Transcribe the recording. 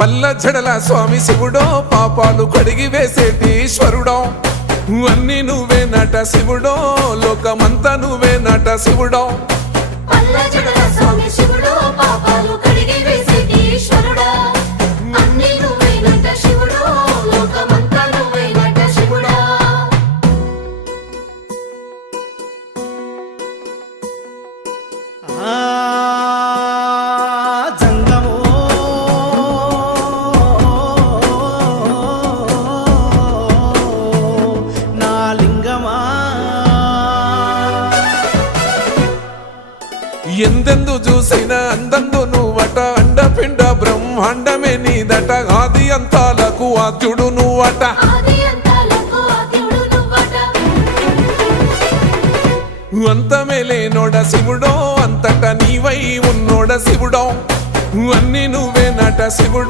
పల్ల జడల స్వామి శివుడో పాపాలు కడిగి వేసేటి ఈశ్వరుడో అన్ని నువ్వే నట శివుడో లోకమంతా నువ్వే నట శివుడో పల్ల జడల స్వామి శివుడో పాపాలు కడిగి వేసేటి ఈశ్వరుడా అన్ని నువ్వే నట శివుడో లోకమంతా నువ్వే నట శివుడా జంగమో నా లింగమా ఎందెందు చూసిన అందందు నువ్వట అండపిండ బ్రహ్మాండమే నీదట ఆది అంతాలకు ఆద్యుడు నువ్వట ఆది అంతాలకు ఆద్యుడు నువ్వట అంతమే లేనోడ శివుడో అంతట నీవై ఉన్నోడ శివుడో అన్ని నువ్వే నట శివుడో